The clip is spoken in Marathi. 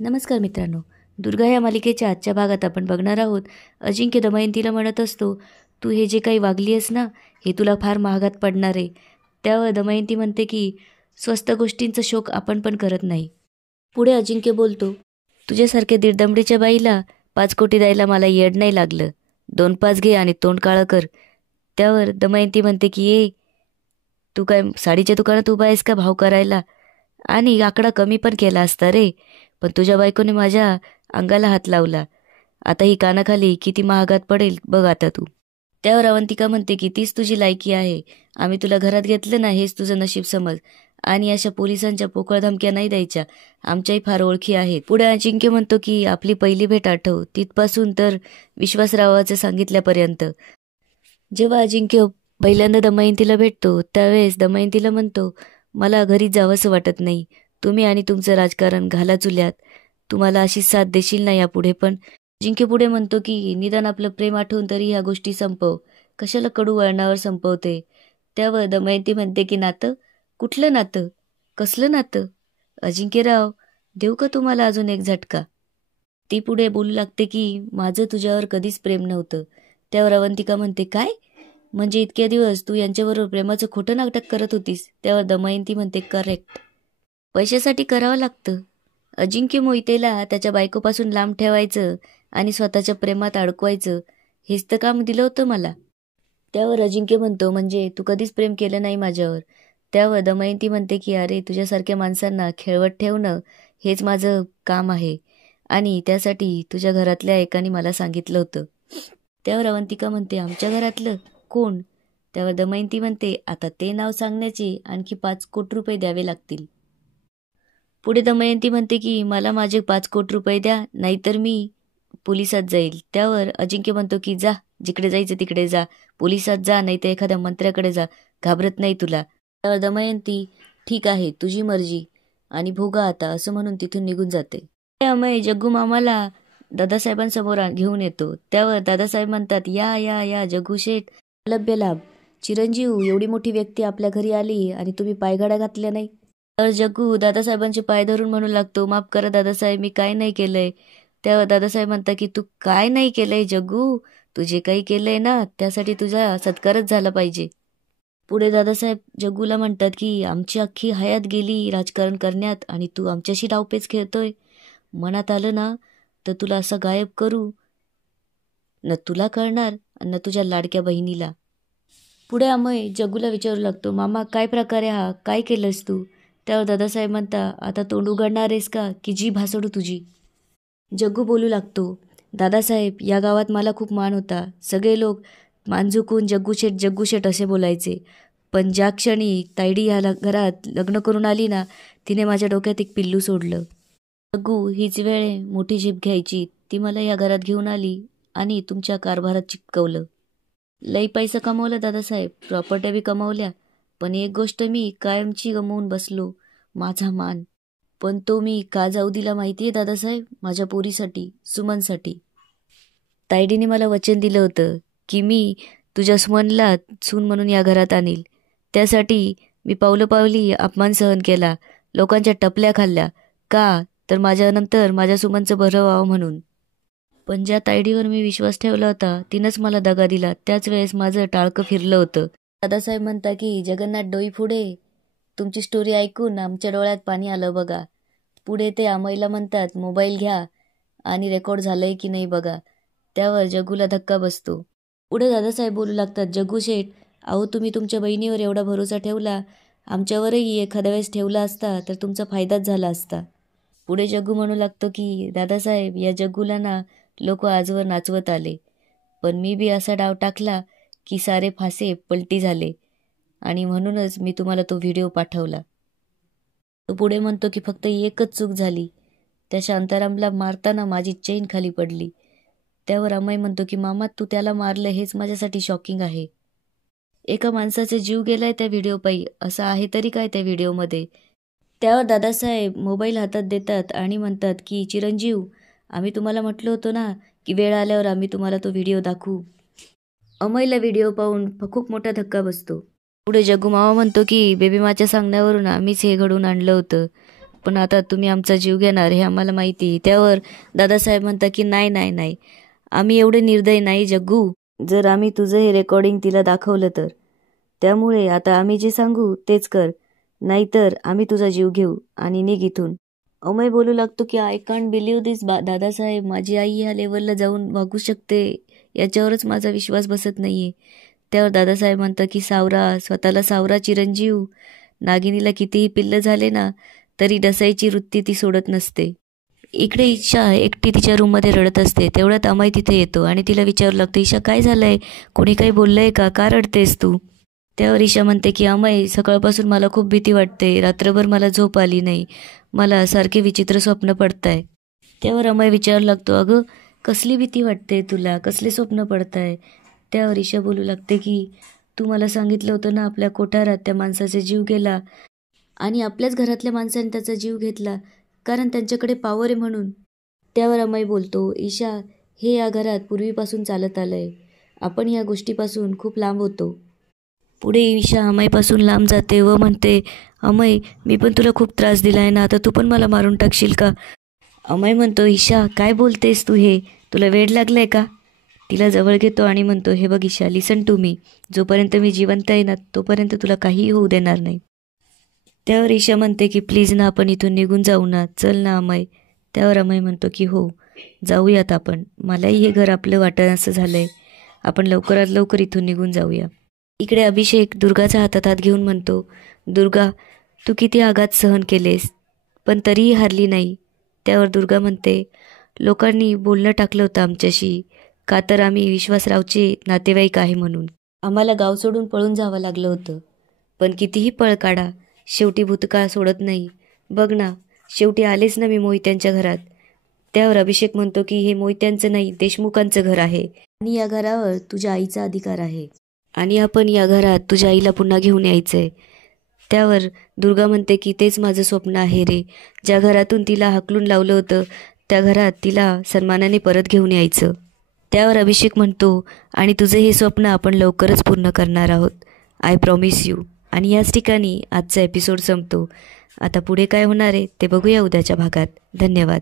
नमस्कार मित्रांनो. दुर्गा या मालिकेच्या आजच्या भागात आपण बघणार आहोत. अजिंक्य दमयंतीला म्हणत असतो, "तू हे जे काही वागली आहेस ना, हे तुला फार महागात पडणार आहे." त्यावर दमयंती म्हणते की स्वस्त गोष्टींचा शोक आपण पण करत नाही. पुढे अजिंक्य बोलतो, "तुझ्यासारख्या दीडदमडीच्या बाईला 5 कोटी द्यायला मला येड नाही लागलं. 2 पाच घे आणि तोंड काळं कर." त्यावर दमयंती म्हणते की तू काय साडीच्या दुकानात उभा आहेस का भाव करायला? आणि आकडा कमी पण केला असता रे, पण तुझ्या बायकोने माझ्या अंगाला हात लावला. आता ही कानाखाली किती महागात पडेल बघ आता तू." त्यावर अवंतिका म्हणते की तीच तुझी लायकी आहे. आम्ही तुला घरात घेतलं ना, हेच तुझं नशीब समज. आणि अशा पोलिसांच्या पोकळ धमक्या नाही द्यायच्या. आमच्याही फार ओळखी आहेत. पुढे अजिंक्य म्हणतो की आपली पहिली भेट आठव, तिथपासून तर विश्वासरावाचं सांगितल्यापर्यंत. जेव्हा अजिंक्य पहिल्यांदा दमयंतीला भेटतो त्यावेळेस दमयंतीला म्हणतो, "मला घरी जावंसं वाटत नाही. तुम्ही आणि तुमचं राजकारण घाला चुल्यात. तुम्हाला अशी साथ देशील ना यापुढे पण." अजिंक्य पुढे म्हणतो की निदान आपलं प्रेम आठवून तरी ह्या गोष्टी संपव. कशाला कडू वळणावर संपवते. त्यावर दमयंती म्हणते की नातं? कुठलं नातं? कसलं नातं? अजिंक्यराव, देऊ का तुम्हाला अजून एक झटका? ती पुढे बोलू लागते की माझं तुझ्यावर कधीच प्रेम नव्हतं. त्यावर अवंतिका म्हणते, "काय? म्हणजे इतक्या दिवस तू यांच्याबरोबर प्रेमाचं खोटं नाटक करत होतीस?" त्यावर दमयंती म्हणते, "करेक्ट. पैशासाठी करावं लागतं. अजिंक्य मोहितेला त्याच्या बायकोपासून लांब ठेवायचं आणि स्वतःच्या प्रेमात अडकवायचं, हेच तर काम दिलं होतं मला." त्यावर अजिंक्य म्हणतो, "म्हणजे तू कधीच प्रेम केलं नाही माझ्यावर?" त्यावर दमयंती म्हणते की अरे, तुझ्यासारख्या माणसांना खेळवत ठेवणं हेच माझं काम आहे आणि त्यासाठी तुझ्या घरातल्या एकाने मला सांगितलं होतं. त्यावर अवंतिका म्हणते, "आमच्या घरातलं? कोण?" त्यावर दमयंती म्हणते, "आता ते नाव सांगण्याचे आणखी 5 कोटी रुपये द्यावे लागतील." पुढे दमयंती म्हणते की मला माझे 5 कोटी रुपये द्या, नाहीतर मी पोलिसात जाईल. त्यावर अजिंक्य म्हणतो की जा, जिकडे जायचं तिकडे जा. पोलिसात जा, नाही तर एखाद्या मंत्र्याकडे जा. घाबरत नाही तुला. त्यावर दमयंती, "ठीक आहे, तुझी मर्जी आणि भोगा आता," असं म्हणून तिथून निघून जाते. ते अमय जग्गू मामाला दादासाहेबांसमोर घेऊन येतो. त्यावर दादासाहेब म्हणतात, "या या या जग्गू शेठ, अलभ्य लाभ. चिरंजीव एवढी मोठी व्यक्ती आपल्या घरी आली आणि तुम्ही पायघड्या घातल्या नाही." तर जग्गू दादासाहेबांचे पाय धरून म्हणू लागतो, "माफ करा दादासाहेब, मी काय नाही केलंय." त्यावर दादासाहेब म्हणतात की तू काय नाही केलंय जग्गू? तू जे काही केलंय ना, त्यासाठी तुझा सत्कारच झाला पाहिजे. पुढे दादासाहेब जग्गूला म्हणतात की आमची अख्खी हयात गेली राजकारण करण्यात आणि तू आमच्याशी डावपेच खेळतोय. मनात आलं ना तर तुला असं गायब करू, न तुला कळणार न तुझ्या लाडक्या बहिणीला. पुढे अमय जग्गूला विचारू लागतो, "मामा, काय प्रकारे हा? काय केलंस तू?" त्यावर दादासाहेब म्हणता, "आता तोंड उघडणार आहेस का की जीभ भासडू तुझी?" जग्गू बोलू लागतो, "दादासाहेब, या गावात मला खूप मान होता. सगळे लोक मान झुकून जग्गू शेठ असे बोलायचे. पण ज्या क्षणी तायडी ह्या घरात लग्न करून आली ना, तिने माझ्या डोक्यात एक पिल्लू सोडलं. जग्गू हीच वेळ आहे मोठी जीभ घ्यायची. ती मला या घरात घेऊन आली आणि तुमच्या कारभारात चिटकवलं. लई पैसा कमवला दादासाहेब, प्रॉपर्ट्या बी कमवल्या. पण एक गोष्ट मी कायमची गमावून बसलो, माझा मान. पण तो मी का जाऊ दिला माहितीये दादासाहेब? माझ्या पोरीसाठी, सुमनसाठी. तायडीने मला वचन दिलं होतं की मी तुझ्या सुमनला सून म्हणून या घरात आणील. त्यासाठी मी पावलोपावली अपमान सहन केला, लोकांच्या टपल्या खाल्ल्या. का? तर माझ्यानंतर माझ्या सुमनचं बरं व्हावं म्हणून. पण ज्या तायडीवर मी विश्वास ठेवला होता तिनंच मला दगा दिला. त्याच वेळेस माझं टाळकं फिरलं होतं." दादासाहेब म्हणता की जगन्नाथ डोई पुढे, तुमची स्टोरी ऐकून आमच्या डोळ्यात पाणी आलं बघा. पुढे ते अमयला म्हणतात, "मोबाईल घ्या आणि रेकॉर्ड झालंय की नाही बघा." त्यावर जग्गूला धक्का बसतो. पुढे दादासाहेब बोलू लागतात, "जग्गू शेठ, अहो तुम्ही तुमच्या बहिणीवर एवढा भरोसा ठेवला. आमच्यावरही एखाद्या वेळेस ठेवला असता तर तुमचा फायदाच झाला असता." पुढे जग्गू म्हणू लागतो की दादासाहेब, या जग्गूला ना लोक आजवर नाचवत आले. पण मी बी असा डाव टाकला की सारे फासे पलटी झाले आणि म्हणूनच मी तुम्हाला तो व्हिडिओ पाठवला. तो पुढे म्हणतो की फक्त एकच चूक झाली. त्या शांतारामला मारताना माझी चेन खाली पडली. त्यावर अमय म्हणतो की मामा, तू त्याला मारलं हेच माझ्यासाठी शॉकिंग आहे. एका माणसाचा जीव गेलाय त्या व्हिडिओ पायी, असं आहे तरी काय त्या व्हिडिओमध्ये? त्यावर दादासाहेब मोबाईल हातात देतात आणि म्हणतात की चिरंजीव, आम्ही तुम्हाला म्हटलं होतं ना की वेळ आल्यावर आम्ही तुम्हाला तो व्हिडिओ दाखवू. अमयला व्हिडिओ पाहून खूप मोठा धक्का बसतो. पुढे जग्गू मामा म्हणतो की बेबीमाच्या सांगण्यावरून आम्हीच हे घडवून आणलं होतं. पण आता तुम्ही आमचा जीव घेणार हे आम्हाला माहिती. त्यावर दादासाहेब म्हणतात की नाही नाही नाही, आम्ही एवढे निर्दयी नाही जग्गू. जर आम्ही तुझं हे रेकॉर्डिंग तिला दाखवलं तर. त्यामुळे आता आम्ही जे सांगू तेच कर, नाहीतर आम्ही तुझा जीव घेऊ आणि निघ इथून. अमय बोलू लागतो की आय कांट बिलीव्ह दिस दादासाहेब, माझी आई ह्या लेवलला जाऊन वागू शकते याच्यावरच माझा विश्वास बसत नाहीये. त्यावर दादासाहेब म्हणतात की सावरा, स्वतःला सावरा चिरंजीव. नागिनीला कितीही पिल्लं झाले ना तरी डसायची वृत्ती ती सोडत नसते. इकडे ईशा एकटी तिच्या रूममध्ये रडत असते. तेवढ्यात अमय तिथे येतो आणि तिला विचारू लागतो, ईशा काय झालंय, कोणी काही बोललंय का रडतेस तू? त्यावर ईशा म्हणते की अमय, सकाळपासून मला खूप भीती वाटते, रात्रभर मला झोप आली नाही, मला सारखे विचित्र स्वप्न पडताय. त्यावर अमय विचारू लागतो, अगं कसली भीती वाटते तुला, कसले स्वप्न पडताय? त्यावर ईशा बोलू लागते की तू मला सांगितलं होतं ना आपल्या कोठारात त्या माणसाचा जीव गेला आणि आपल्याच घरातल्या माणसाने त्याचा जीव घेतला कारण त्यांच्याकडे पॉवर आहे म्हणून. त्यावर अमय बोलतो, ईशा हे या घरात पूर्वीपासून चालत आलंय, आपण या गोष्टीपासून खूप लांब होतो. पुढे ईशा अमयपासून लांब जाते व म्हणते, अमय मी पण तुला खूप त्रास दिला आहे ना, आता तू पण मला मारून टाकशील का? अमय म्हणतो, ईशा काय बोलतेस तू, हे तुला वेड लागलंय का? तिला जवळ घेतो आणि म्हणतो, हे बघ ईशा, लिसन टू मी, जोपर्यंत मी जिवंत आहे ना तोपर्यंत तुला काहीही होऊ देणार नाही. त्यावर ईशा म्हणते की प्लीज ना, आपण इथून निघून जाऊ ना, चल ना अमय. त्यावर अमय म्हणतो की हो जाऊयात आपण, मलाही हे घर आपलं वाटण असं झालंय, आपण लवकरात लवकर इथून निघून जाऊया. इकडे अभिषेक दुर्गाचा हातात घेऊन म्हणतो, दुर्गा तू किती आघात सहन केलेस पण तरीही हारली नाही. त्यावर दुर्गा म्हणते, लोकांनी बोलणं टाकलं होतं आमच्याशी, का तर आम्ही विश्वासरावचे नातेवाईक आहे म्हणून. आम्हाला गाव सोडून पळून जावं लागलं होतं, पण कितीही पळ काढा शेवटी भूतकाळ सोडत नाही. बघ ना, शेवटी आलेच ना मी मोहित्यांच्या घरात. त्यावर अभिषेक म्हणतो की हे मोहित्यांचं नाही, देशमुखांचं घर आहे आणि या घरावर तुझ्या आईचा अधिकार आहे आणि आपण या घरात तुझ्या आईला पुन्हा घेऊन यायचंय. त्यावर दुर्गा म्हणते की तेच माझं स्वप्न आहे रे, ज्या घरातून तिला हाकलून लावलं होतं त्या घरात तिला सन्मानाने परत घेऊन यायचं. त्यावर अभिषेक म्हणतो, आणि तुझं हे स्वप्न आपण लवकरच पूर्ण करणार आहोत, आय प्रॉमिस यू. आणि याच ठिकाणी आजचा एपिसोड संपतो. आता पुढे काय होणार आहे ते बघूया उद्याच्या भागात. धन्यवाद.